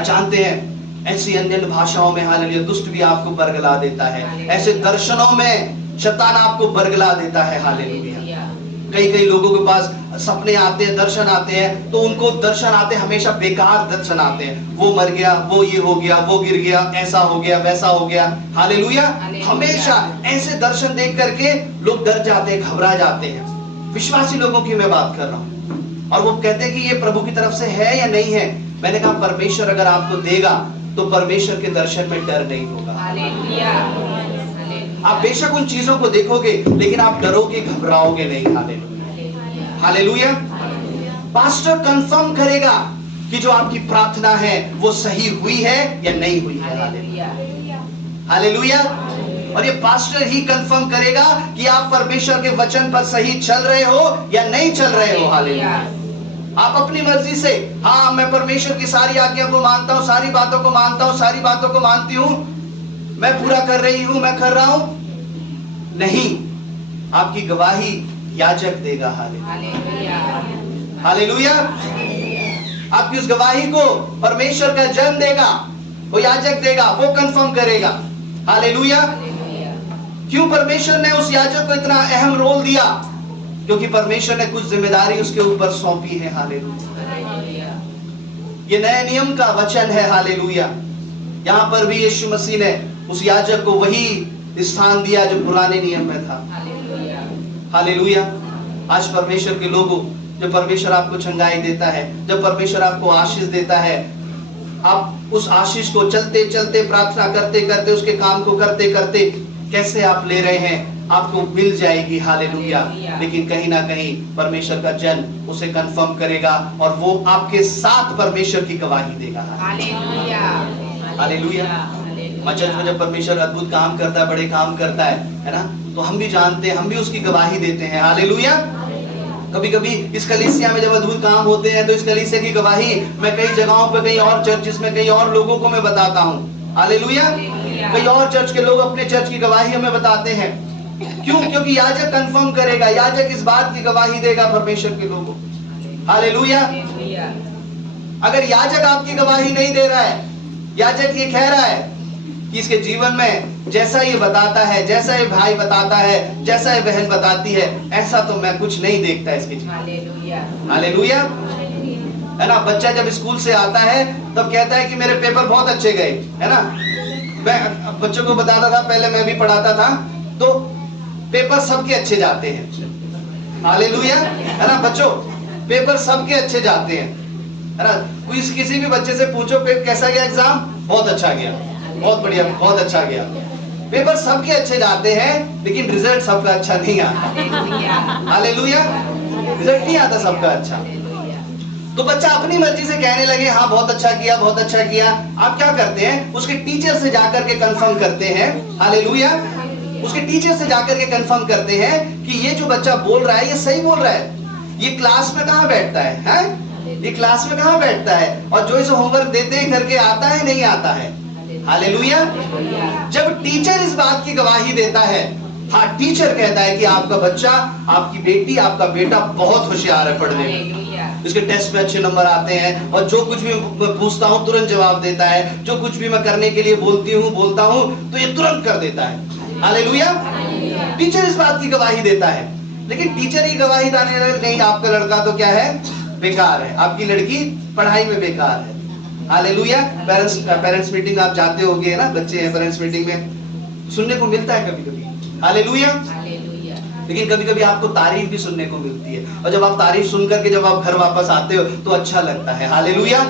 जानते हैं ऐसी अन्य भाषाओं में, हालेलुया, दुष्ट भी आपको बरगला देता है, ऐसे दर्शनों में शैतान आपको बरगला देता है, हालेलुया। कई लोगों के पास सपने आते हैं, दर्शन आते हैं, तो उनको दर्शन आते हैं हमेशा बेकार दर्शन आते हैं। वो मर गया, वो ये हो गया, वो गिर गया, ऐसा हो गया, वैसा हो गया, हालेलुया। हमेशा ऐसे दर्शन देख करके लोग डर जाते हैं, घबरा जाते हैं। विश्वासी लोगों की मैं बात कर रहा हूँ, और वो कहते हैं कि ये प्रभु की तरफ से है या नहीं है। मैंने कहा परमेश्वर अगर आपको देगा तो परमेश्वर के दर्शन में डर नहीं होगा, हालेलुया। आप बेशक उन चीजों को देखोगे लेकिन आप डरोगे, घबराओगे नहीं, हालेलुया, हालेलुया। पास्टर कंफर्म करेगा कि जो आपकी प्रार्थना है वो सही हुई है या नहीं हुई है, हालेलुया, हालेलुया। और ये पास्टर ही कंफर्म करेगा कि आप परमेश्वर के वचन पर सही चल रहे हो या नहीं चल रहे हो, हालेलुया। आप अपनी मर्जी से, हाँ मैं परमेश्वर की सारी आज्ञा को मानता हूँ, सारी बातों को मानता हूँ, सारी बातों को मानती हूँ, मैं पूरा कर रही हूँ, मैं कर रहा हूँ, नहीं, आपकी गवाही याजक देगा, हालेलुया, हालेलुया। आपकी उस गवाही को परमेश्वर का जन देगा। वो याजक देगा, वो कंफर्म करेगा। हालेलुया। क्यों परमेश्वर ने उस याजक को इतना अहम रोल दिया? क्योंकि परमेश्वर ने कुछ जिम्मेदारी उसके ऊपर सौंपी है। हालेलुया। ये नए नियम का वचन है। हालेलुया। यहाँ पर भी यीशु मसीह ने उस याजक को वही स्थान दिया जो पुराने नियम में था। हालेलुया। आज परमेश्वर के लोगों, जब परमेश्वर आपको चंगाई देता है, जब परमेश्वर आपको आशीष देता है, आप उस आशीष को चलते चलते, प्रार्थना करते करते, उसके काम को करते करते कैसे आप ले रहे हैं, आपको मिल जाएगी। हालेलुया। लेकिन कहीं ना कहीं परमेश्वर का जन उसे कंफर्म करेगा और वो आपके साथ परमेश्वर की गवाही देगा। हालेलुया। चर्च में जब परमेश्वर अद्भुत काम करता है, बड़े काम करता है ना, तो हम भी जानते हैं, हम भी उसकी गवाही देते हैं। हालेलुया। कभी कभी इस कलीसिया में जब अद्भुत काम होते हैं तो इस कलीसिया की गवाही मैं कई जगहों पर, कई और चर्चिस में, कई और लोगों को मैं बताता हूँ। हालेलुया। कई और चर्च के लोग अपने चर्च की गवाही हमें बताते हैं। क्यों? क्योंकि याजक कंफर्म करेगा, याजक इस बात की गवाही देगा परमेश्वर के लोगों। हालेलुया। अगर याजक आपकी गवाही नहीं दे रहा है, याजक ये कह रहा है कि इसके जीवन में जैसा ये बताता है, जैसा ये भाई बताता है, जैसा ये बहन बताती है, ऐसा तो मैं कुछ नहीं देखता इसके जीवन। हालेलुया। है ना। बच्चा जब स्कूल से आता है तब कहता है कि मेरे पेपर बहुत अच्छे गए, है ना। मैं बच्चों को बताता था, पहले मैं भी पढ़ाता था, तो पेपर सबके अच्छे जाते हैं। हालेलुया। है ना बच्चों, पेपर सबके अच्छे जाते हैं, है ना। किसी भी बच्चे से पूछो कैसा गया एग्जाम, बहुत अच्छा गया, बहुत बढ़िया, बहुत अच्छा गया। पेपर सबके अच्छे जाते हैं, लेकिन रिजल्ट सबका अच्छा नहीं आता। हालेलुया। रिजल्ट नहीं आता सबका अच्छा। तो बच्चा अपनी मर्जी से कहने लगे, हाँ बहुत अच्छा किया, बहुत अच्छा किया। आप क्या करते हैं? उसके टीचर से जाकर के कंफर्म करते हैं। हालेलुया। उसके टीचर से जाकर के कंफर्म करते हैं कि ये जो बच्चा बोल रहा है ये सही बोल रहा है। ये क्लास में कहाँ बैठता है, हैं? ये क्लास में कहाँ बैठता है, और जो इसे होमवर्क देते हैं करके आता है, नहीं आता है। हालेलुया। जब टीचर इस बात की गवाही देता है, हाँ टीचर कहता है कि आपका बच्चा, आपकी बेटी, आपका बेटा बहुत होशियार है पढ़ने में, इसके टेस्ट में अच्छे नंबर आते हैं, और जो कुछ भी मैं पूछता हूँ तुरंत जवाब देता है, जो कुछ भी मैं करने के लिए बोलता हूँ तो ये तुरंत कर देता है। हालेलुया। टीचर इस बात की गवाही देता है। लेकिन टीचर ही गवाही देने लगे, नहीं आपका लड़का तो क्या है, बेकार है, आपकी लड़की पढ़ाई में बेकार है। हालेलुया। पेरेंट्स मीटिंग आप जाते होंगे ना, बच्चे हैं पेरेंट्स मीटिंग में, सुनने को मिलता है कभी कभी। हालेलुया। लेकिन कभी कभी आपको तारीफ भी सुनने को मिलती है, और जब आप तारीफ सुन करके जब आप घर वापस आते हो तो अच्छा लगता है। हालेलुया।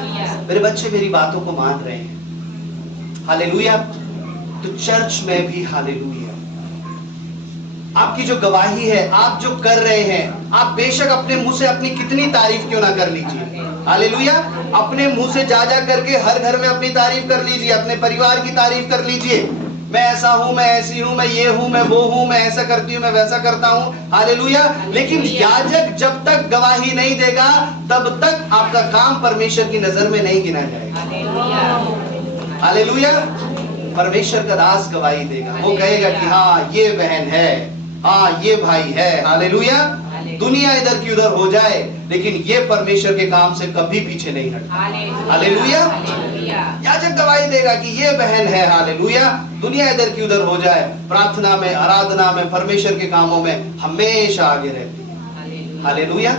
मेरे बच्चे मेरी बातों को मान रहे हैं। हालेलुया। तो चर्च में भी हालेलुया, आपकी जो गवाही है, आप जो कर रहे हैं, आप बेशक अपने मुंह से अपनी कितनी तारीफ क्यों ना कर लीजिए। हालेलुया। अपने मुंह से जा करके हर घर में अपनी तारीफ कर लीजिए, अपने परिवार की तारीफ कर लीजिए। मैं ऐसा हूं, मैं ऐसी हूं, मैं ये हूं, मैं वो हूं, मैं ऐसा करती हूं, मैं वैसा करता हूं। हालेलुया। लेकिन याजक जब तक गवाही नहीं देगा तब तक आपका काम परमेश्वर की नजर में नहीं गिना जाएगा। हालेलुया। परमेश्वर का दास गवाही देगा, वो कहेगा कि हाँ ये बहन है, हाँ ये भाई है। हालेलुया। दुनिया इधर की उधर हो जाए, लेकिन ये परमेश्वर के काम से कभी पीछे नहीं हटता। हालेलुया। याजक गवाही देगा कि ये बहन है। हालेलुया। दुनिया इधर की उधर हो जाए, प्रार्थना में, आराधना में, परमेश्वर के कामों में हमेशा आगे रहती है। हालेलुया।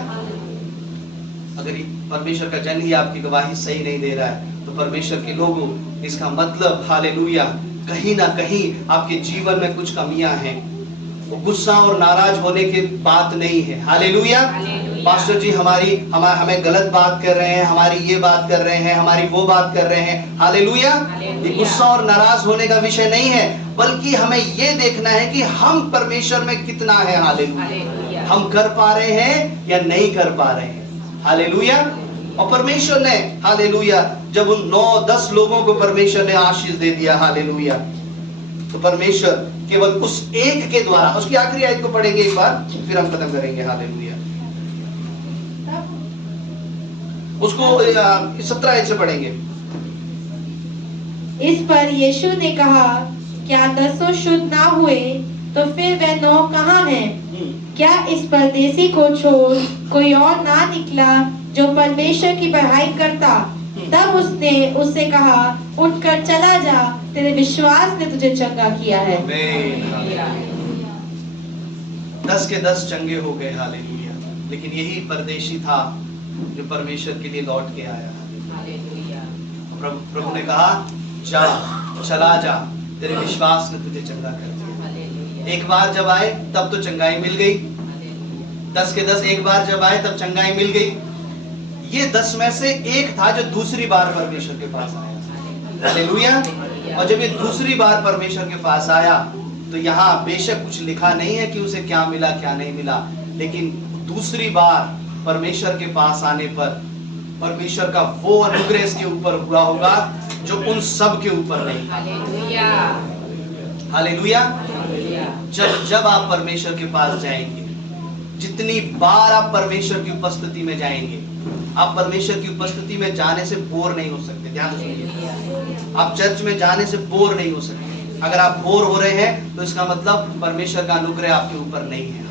अगर परमेश्वर का जन ही आपकी गवाही सही नहीं दे रहा है तो परमेश्वर के लोगों, इसका मतलब हालेलुया कहीं ना कहीं आपके जीवन में कुछ कमियां हैं। वो गुस्सा और नाराज होने की बात नहीं है। हालेलुया। पास्टर जी हमें गलत बात कर रहे हैं, हमारी ये बात कर रहे हैं, हमारी वो बात कर रहे हैं। हालेलुया। ये गुस्सा और नाराज होने का विषय नहीं है, बल्कि हमें ये देखना है कि हम परमेश्वर में कितना है। हालेलुया। हम कर पा रहे हैं या नहीं कर पा रहे हैं। हालेलुया। और परमेश्वर ने, हालेलुया, जब उन 9-10 लोगों को परमेश्वर ने आशीष दे दिया, हालेलुया, तो परमेश्वर केवल उस एक के द्वारा, उसकी आखिरी आयत को पढ़ेंगे एक बार, फिर हम खत्म करेंगे। हालेलुया। उसको 17 आयत से पढ़ेंगे। इस पर यीशु ने कहा, क्या 10 शुद्ध ना हुए तो फिर वह 9 कहाँ हैं? क्या इस परदेसी को छोड़ कोई और ना निकला जो परमेश्वर की बड़ाई करता? तब उसने उससे कहा, उठकर चला जा, तेरे विश्वास ने तुझे चंगा किया है। आमीन। 10 के 10 चंगे हो गए, हालेलुया। लेकिन यही परदेशी था जो परमेश्वर के लिए लौट के आया। प्रभु ने कहा जा, चला जा, तेरे विश्वास ने तुझे चंगा कर दिया। एक बार जब आए तब तो चंगाई मिल गई, 10 के 10 एक बार जब आए तब चंगाई मिल गई। ये 10 में से एक था जो दूसरी बार परमेश्वर के पास आया, हालेलुया। और जब ये दूसरी बार परमेश्वर के पास आया तो यहाँ बेशक कुछ लिखा नहीं है कि उसे क्या मिला क्या नहीं मिला, लेकिन दूसरी बार परमेश्वर के पास आने पर परमेश्वर का वो अनुग्रह इसके ऊपर हुआ होगा जो उन सब के ऊपर नहीं। हालेलुया। जब आप परमेश्वर के पास जाएंगे, जितनी बार आप परमेश्वर की उपस्थिति में जाएंगे, आप परमेश्वर की उपस्थिति में जाने से बोर नहीं हो सकते। ध्यान सुनिए, आप चर्च में जाने से बोर नहीं हो सकते। अगर आप बोर हो रहे हैं तो इसका मतलब परमेश्वर का अनुग्रह आपके ऊपर नहीं है।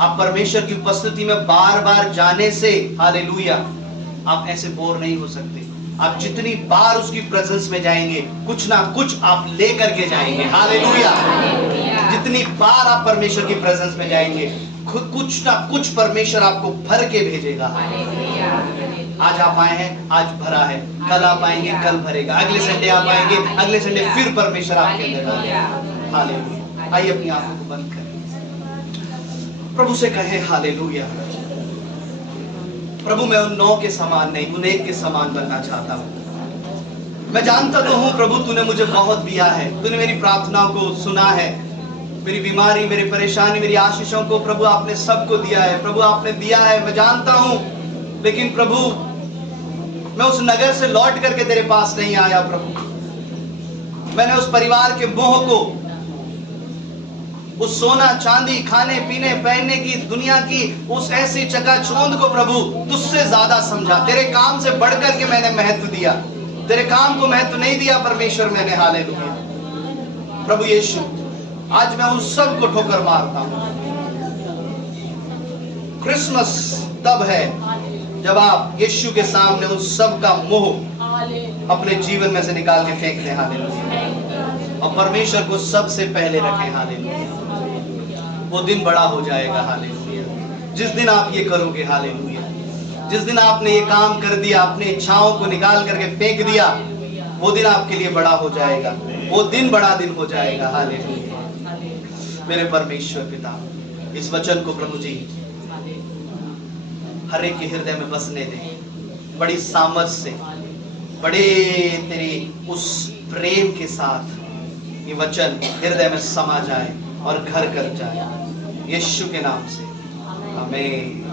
आप परमेश्वर की उपस्थिति में बार बार जाने से, हालेलुया, आप ऐसे बोर नहीं हो सकते। आप जितनी बार उसकी प्रेजेंस में जाएंगे कुछ ना कुछ आप लेकर के जाएंगे, हालेलुया। जितनी बार आप परमेश्वर की प्रेजेंस में जाएंगे कुछ ना कुछ परमेश्वर आपको भर के भेजेगा। आज आप आए हैं, आज भरा है, कल आप आएंगे, कल भरेगा, अगले संडे आप आएंगे, अगले संडे फिर परमेश्वर आपके अंदर डालेगा। हालेलुया। आइए अपनी आंखों को बंद करें, प्रभु से कहें हालेलुया। प्रभु मैं उन 9 के समान नहीं, उन 1 के समान बनना चाहता हूँ। मैं जानता तो हूँ प्रभु तूने मुझे बहुत दिया है, तूने मेरी प्रार्थनाओं को सुना है, मेरी बीमारी, मेरी परेशानी, मेरी आशीषों को प्रभु आपने सबको दिया है। प्रभु आपने दिया है, मैं जानता हूँ। लेकिन प्रभु मैं उस नगर से लौट करके तेरे पास नहीं आया प्रभु। मैंने उस परिवार के मोह को, उस सोना चांदी, खाने पीने पहनने की दुनिया की उस ऐसी चकाचौंध को प्रभु तुझसे ज्यादा समझा। तेरे काम से बढ़कर के मैंने महत्व दिया, तेरे काम को महत्व नहीं दिया परमेश्वर मैंने। हालेलुया। प्रभु यीशु आज मैं उन सब को ठोकर मारता हूं। क्रिसमस तब है जब आप यीशु के सामने उन सब का मोह अपने जीवन में से निकाल के फेंक दें, हालेलुया, और परमेश्वर को सबसे पहले रखें, हालेलुया। वो दिन बड़ा हो जाएगा, हालेलुया, जिस दिन आप ये करोगे, हालेलुया। जिस दिन आपने ये काम कर दिया, अपनी इच्छाओं को निकाल करके फेंक दिया, वो दिन आपके लिए बड़ा हो जाएगा, वो दिन बड़ा दिन हो जाएगा, हालेलुया। मेरे परमेश्वर पिता, इस वचन को प्रभु जी हर एक के हृदय में बसने दे, बड़ी सामर्थ से, बड़े तेरी उस प्रेम के साथ ये वचन हृदय में समा जाए और घर कर जाए, यीशु के नाम से, आमीन।